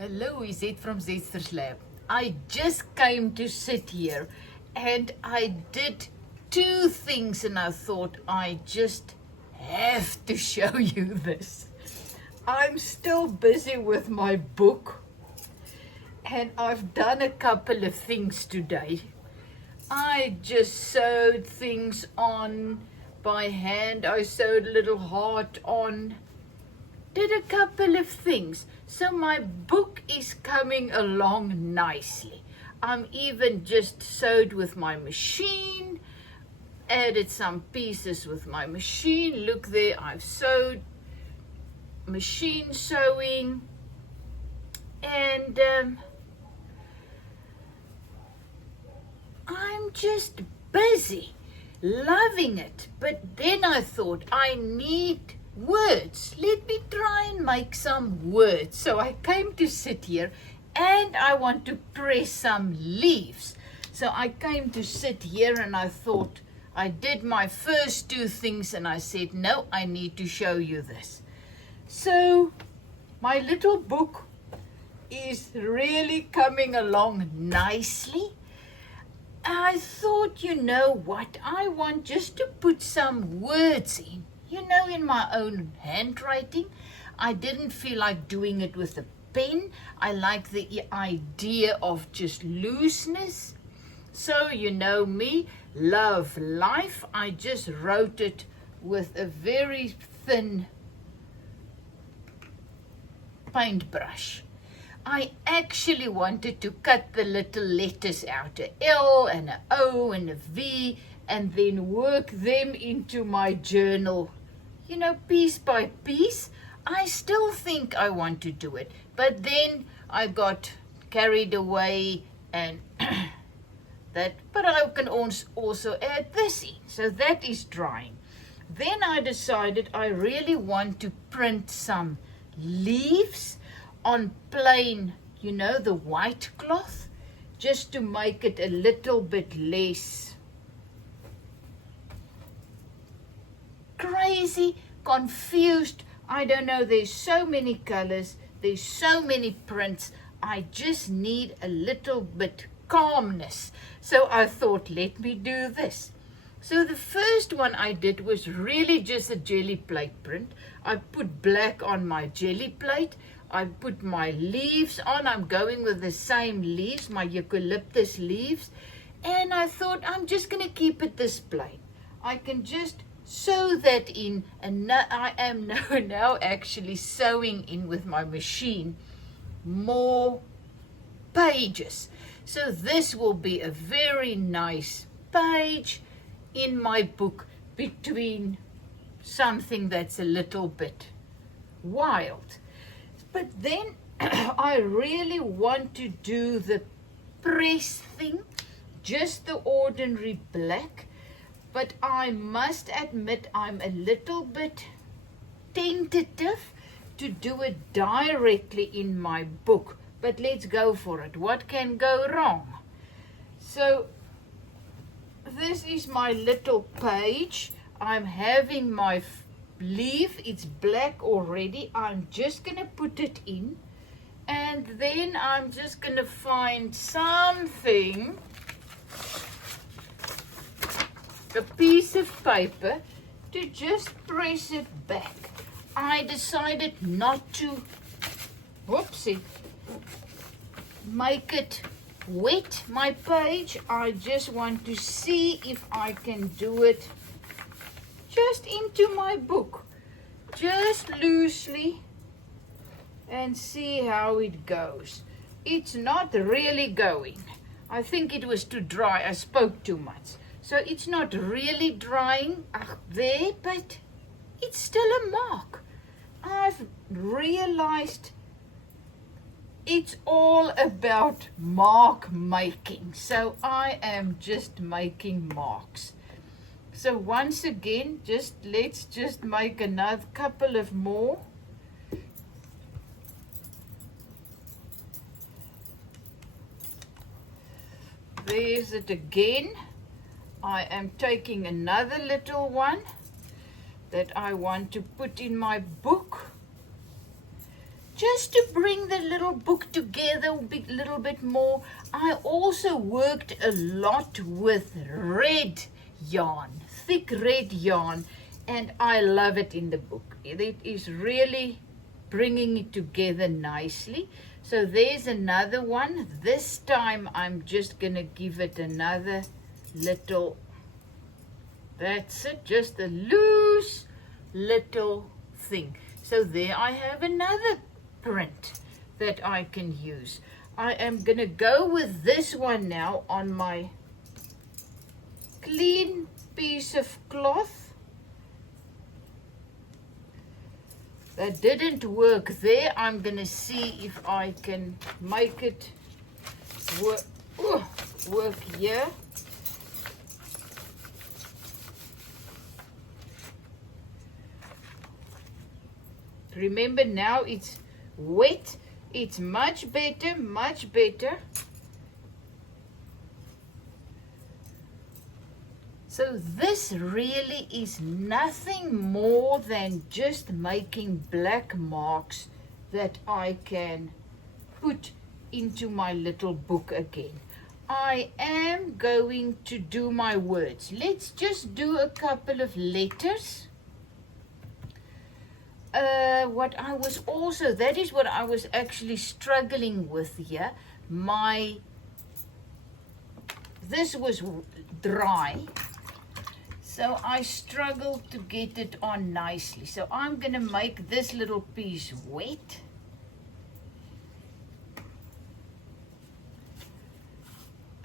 Hello, is it from Zetster's Lab? I just came to sit here and I did two things and I thought I just have to show you this. I'm still busy with my book and I've done a couple of things today. I just sewed things on by hand. I sewed a little heart on. Did a couple of things. So my book is coming along nicely. I'm even just sewed with my machine, added some pieces with my machine. Look there, I've sewed, machine sewing, and I'm just busy, loving it. But then I thought I need words. Let me try and make some words. So I came to sit here and I want to press some leaves. So I came to sit here and I thought I did my first two things and I said, no, I need to show you this. So my little book is really coming along nicely. I thought, you know what, I want just to put some words in. You know, in my own handwriting. I didn't feel like doing it with a pen. I like the idea of just looseness. So, you know me, love life. I just wrote it with a very thin paintbrush. I actually wanted to cut the little letters out, a L and a O and a V, and then work them into my journal. You know, piece by piece. I still think I want to do it. But then I got carried away and but I can also add this in. So that is drying. Then I decided I really want to print some leaves on plain, you know, the white cloth, just to make it a little bit less crazy, confused. I don't know, there's so many colors, there's so many prints. I just need a little bit calmness. So I thought, let me do this. So the first one I did was really just a jelly plate print. I put black on my jelly plate. I put my leaves on. I'm going with the same leaves, my eucalyptus leaves. And I thought, I'm just going to keep it this plain. I can just sew that in, and now I am now actually sewing in with my machine more pages. So this will be a very nice page in my book between something that's a little bit wild. But then I really want to do the press thing, just the ordinary black. But I must admit I'm a little bit tentative to do it directly in my book. But let's go for it. What can go wrong? So this is my little page. I'm having my leaf. It's black already. I'm just going to put it in. And then I'm just going to find something, a piece of paper, to just press it back. I decided not to, make it wet, my page. I just want to see if I can do it just into my book, just loosely, and see how it goes. It's not really going. I think it was too dry. I spoke too much. So it's not really drying there, but it's still a mark. I've realized it's all about mark making. So I am just making marks. So once again, let's just make another couple of more. There's it again. I am taking another little one that I want to put in my book. just to bring the little book together a little bit more, I also worked a lot with red yarn, thick red yarn, and I love it in the book. It is really bringing it together nicely. So there's another one. This time I'm just gonna give it another little, that's it, just a loose little thing. So there I have another print that I can use. I am gonna go with this one now on my clean piece of cloth. That didn't work there. I'm gonna see if I can make it work here. Remember, now it's wet. It's much better, much better. So this really is nothing more than just making black marks that I can put into my little book again. I am going to do my words. Let's just do a couple of letters. That is what I was actually struggling with here. This was dry, so I struggled to get it on nicely. So I'm going to make this little piece wet.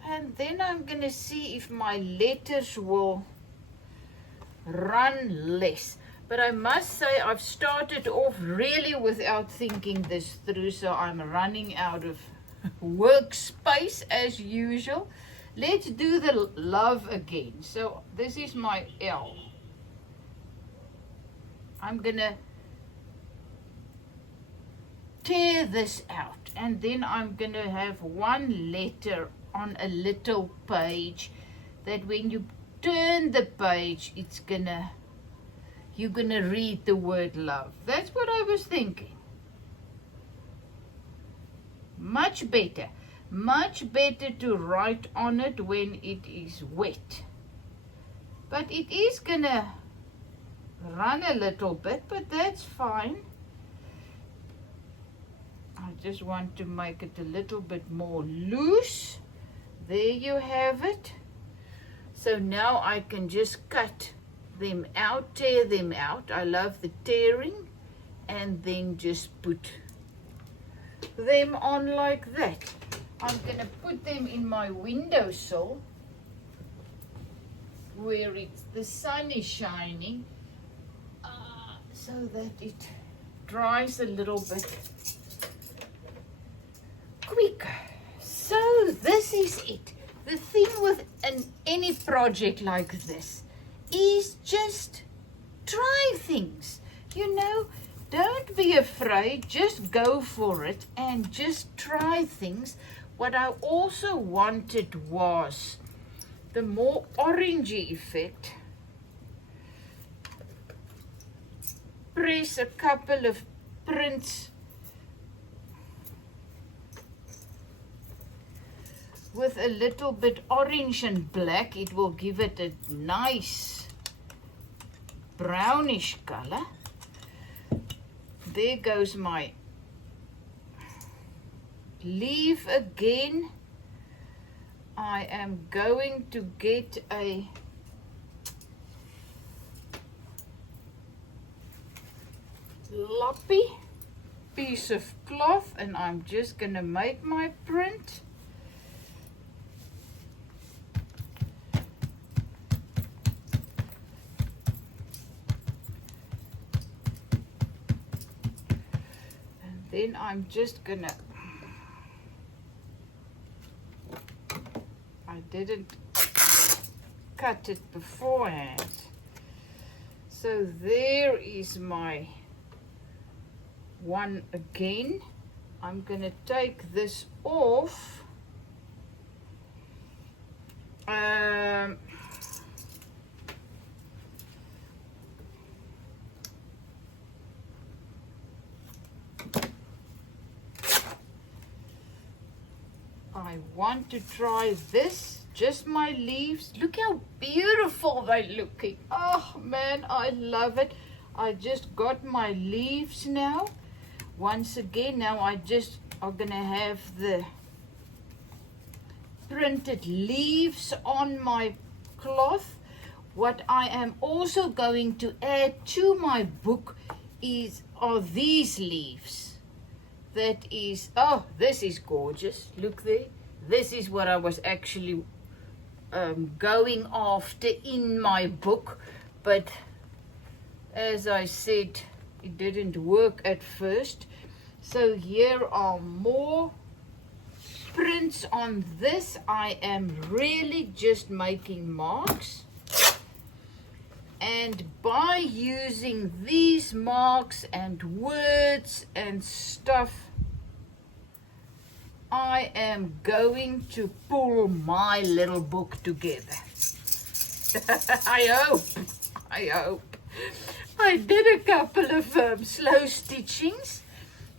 And then I'm going to see if my letters will run less. But I must say I've started off really without thinking this through, so I'm running out of workspace as usual. Let's do the love again. So this is my L. I'm gonna tear this out, and then I'm gonna have one letter on a little page that when you turn the page, you're gonna read the word love. That's what I was thinking. Much better to write on it when it is wet. But it is gonna run a little bit, but that's fine. I just want to make it a little bit more loose. There you have it. So now I can just cut them out, tear them out. I love the tearing, and then just put them on like that. I'm gonna put them in my windowsill where the sun is shining, so that it dries a little bit quicker. So this is it. The thing with any project like this is just try things. Don't be afraid, just go for it and just try things. What I also wanted was the more orangey effect. Press a couple of prints with a little bit orange and black. It will give it a nice brownish color. There goes my leaf again. I am going to get a loppy piece of cloth, and I'm just gonna make my print. Then I'm just gonna, I didn't cut it beforehand. So there is my one again. I'm gonna take this off. I want to try this, just my leaves. Look how beautiful they're looking. Oh man, I love it. I just got my leaves now. Once again, now I just are gonna have the printed leaves on my cloth. What I am also going to add to my book are these leaves. That is, oh, this is gorgeous. Look there. This is what I was actually going after in my book, but as I said, it didn't work at first. So here are more prints on this. I am really just making marks, and by using these marks and words and stuff, I am going to pull my little book together. I hope. I did a couple of slow stitchings.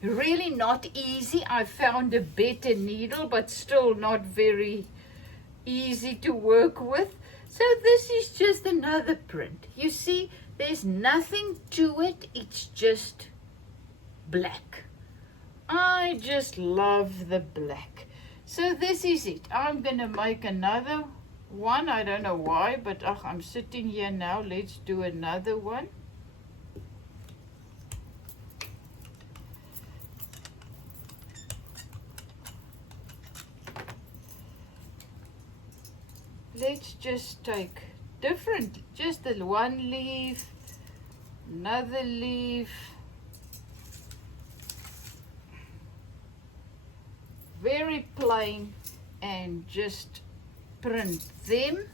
Really not easy. I found a better needle, but still not very easy to work with. So this is just another print. You see, there's nothing to it. It's just black. I just love the black. So this is it. I'm going to make another one. I don't know why, but I'm sitting here now. Let's do another one. Let's just take different, just the one leaf, another leaf, very plain, and just print them.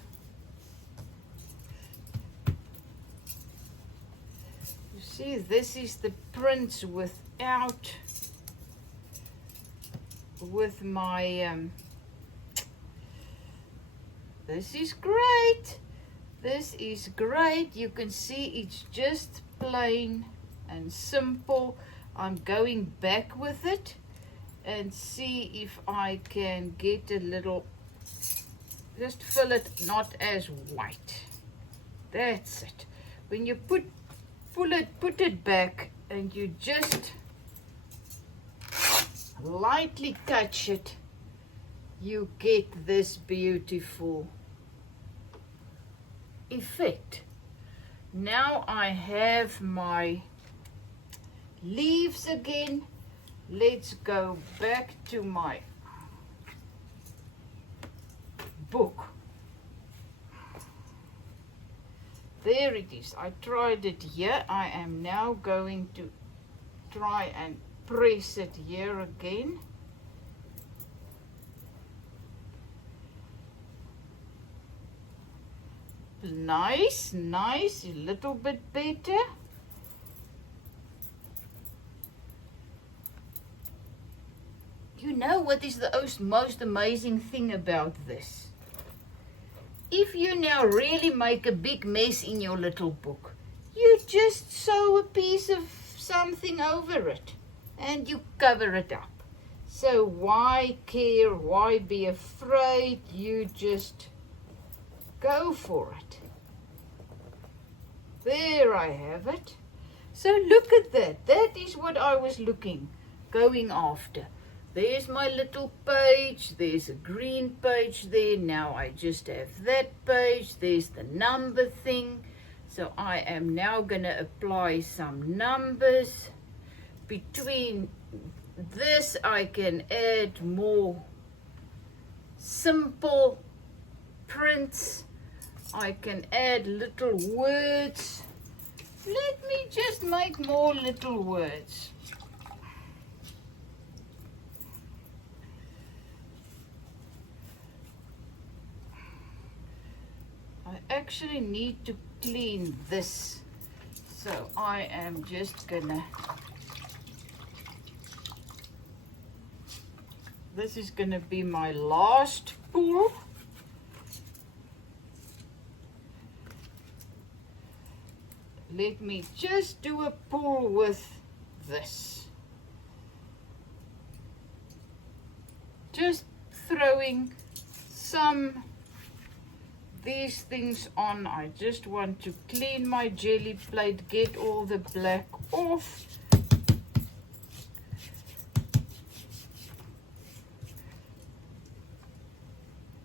You see, this is the prints with my this is great. This is great. You can see it's just plain and simple. I'm going back with it and see if I can get a little, just fill it not as white. That's it. When you put it back and you just lightly touch it, you get this beautiful effect. Now I have my leaves again. Let's go back to my book. There it is. I tried it here. I am now going to try and press it here again. Nice, nice, a little bit better. You know what is the most amazing thing about this? If you now really make a big mess in your little book, you just sew a piece of something over it and you cover it up. So why care? Why be afraid? You just go for it. There I have it. So look at that. That is what I was going after. There's my little page. There's a green page there. Now I just have that page. There's the number thing. So I am now going to apply some numbers. Between this I can add more simple prints. I can add little words. Let me just make more little words. I actually need to clean this. So I am just gonna, this is gonna be my last pull. Let me just do a pull with this. Just throwing these things on. I just want to clean my jelly plate, get all the black off.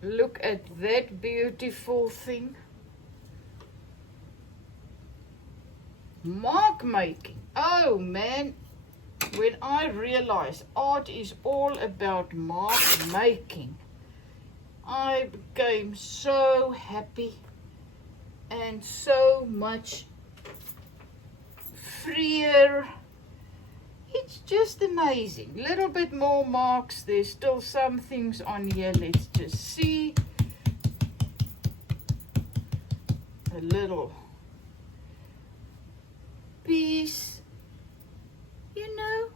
Look at that beautiful thing. Mark making. Oh man, when I realized art is all about mark making, I became so happy and so much freer. It's just amazing. Little bit more marks. There's still some things on here. Let's just see. A little piece. You know,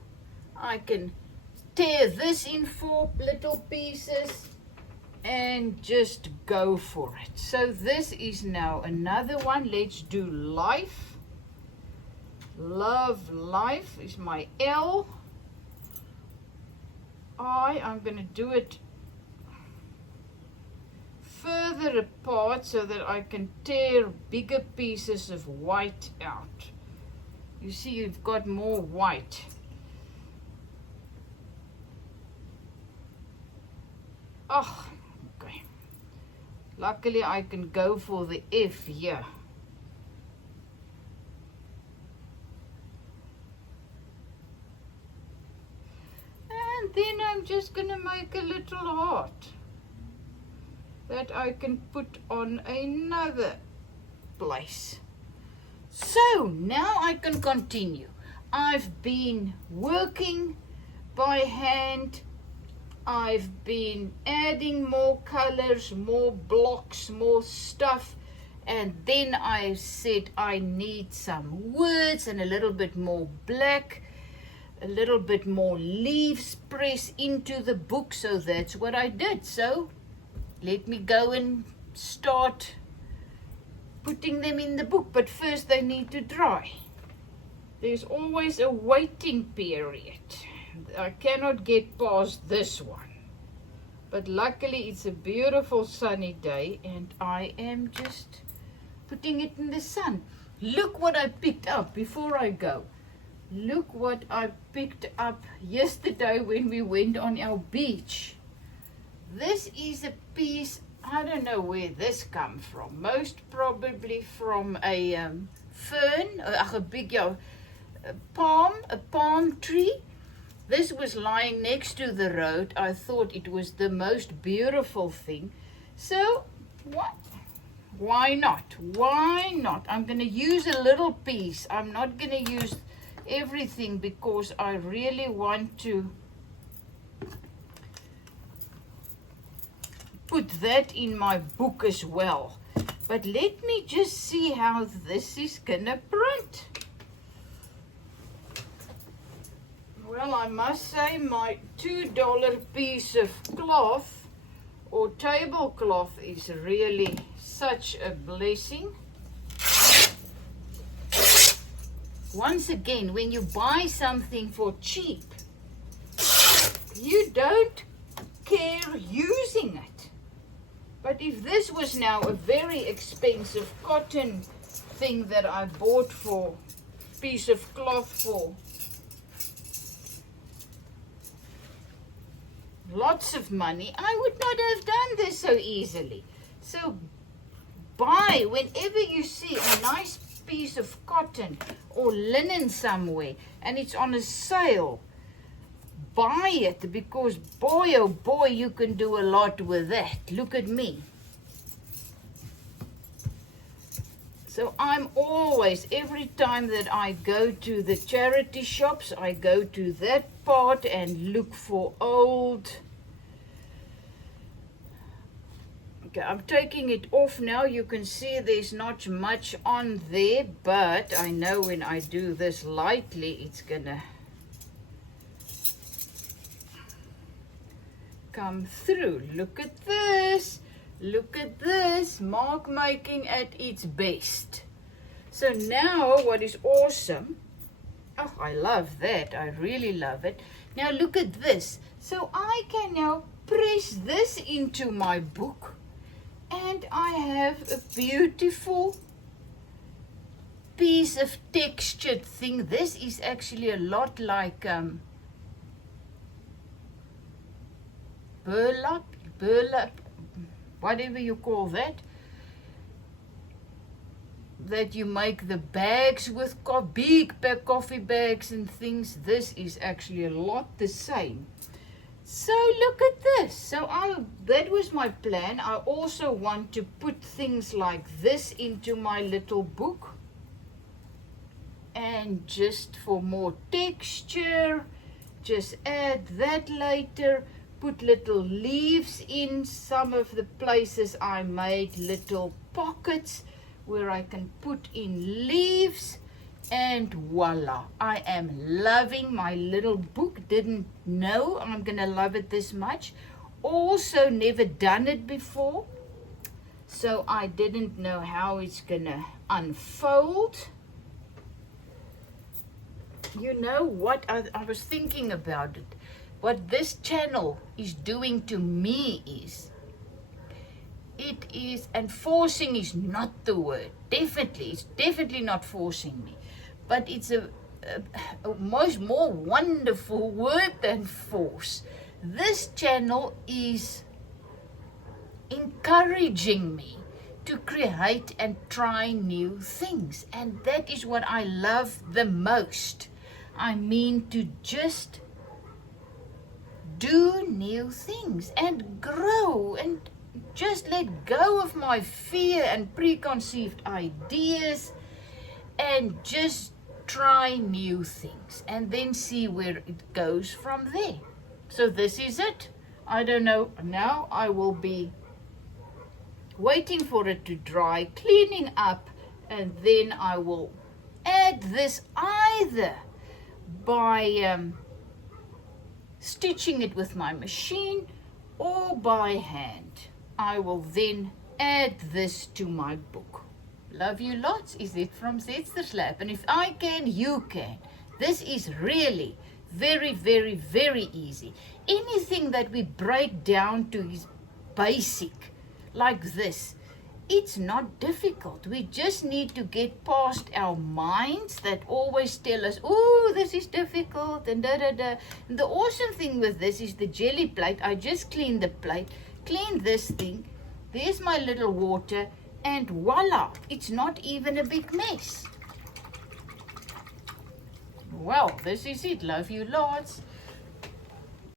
I can tear this in 4 little pieces and just go for it. So this is now another one. Let's do life. Love life is my L. I'm going to do it further apart so that I can tear bigger pieces of white out. You see, you've got more white. Oh, okay. Luckily I can go for the F here. And then I'm just going to make a little heart that I can put on another place. So now I can continue. I've been working by hand. I've been adding more colors, more blocks, more stuff. And then I said I need some words and a little bit more black, a little bit more leaves pressed into the book. So that's what I did. So let me go and start putting them in the book. But first they need to dry. There's always a waiting period. I cannot get past this one. But luckily it's a beautiful sunny day and I am just putting it in the sun. Look what I picked up before I go. Look what I picked up yesterday when we went on our beach. This is a piece, I don't know where this comes from. Most probably from a fern, a palm tree. This was lying next to the road. I thought it was the most beautiful thing. So, what? Why not? Why not? I'm going to use a little piece. I'm not going to use everything because I really want to put that in my book as well. But let me just see how this is going to print. Well, I must say my $2 piece of cloth or tablecloth is really such a blessing. Once again, when you buy something for cheap, you don't care using it. But if this was now a very expensive cotton thing that I bought for piece of cloth for lots of money, I would not have done this so easily. So buy, whenever you see a nice piece of cotton or linen somewhere and it's on a sale, buy it, because boy oh boy, you can do a lot with that. Look at me. So I'm always, every time that I go to the charity shops, I go to that part and look for old. Okay, I'm taking it off now. You can see there's not much on there, but I know when I do this lightly, it's gonna come through. Look at this. Look at this, mark making at its best. So now what is awesome, oh, I love that, I really love it. Now look at this. So I can now press this into my book and I have a beautiful piece of textured thing. This is actually a lot like burlap, whatever you call that you make the bags with big coffee bags and things. This is actually a lot the same. So look at this. So that was my plan. I also want to put things like this into my little book. And just for more texture, just add that later. Put little leaves in some of the places. I made little pockets where I can put in leaves, and voila, I am loving my little book. Didn't know I'm gonna love it this much. Also never done it before, so I didn't know how it's gonna unfold. You know what, I was thinking about it. What this channel is doing to me is, and forcing is not the word. It's definitely not forcing me. But it's a much more wonderful word than force. This channel is encouraging me to create and try new things. And that is what I love the most. I mean, to just do new things and grow and just let go of my fear and preconceived ideas and just try new things and then see where it goes from there. So this is it. I don't know. Now I will be waiting for it to dry, cleaning up, and then I will add this either by stitching it with my machine or by hand. I will then add this to my book. Love you lots. Is it from Zetster's Lab? And if I can, you can. This is really very, very, very easy. Anything that we break down to is basic, like this. It's not difficult. We just need to get past our minds that always tell us, oh, this is difficult, and da-da-da. And the awesome thing with this is the jelly plate. I just cleaned the plate, cleaned this thing. There's my little water, and voila, it's not even a big mess. Well, this is it. Love you lots.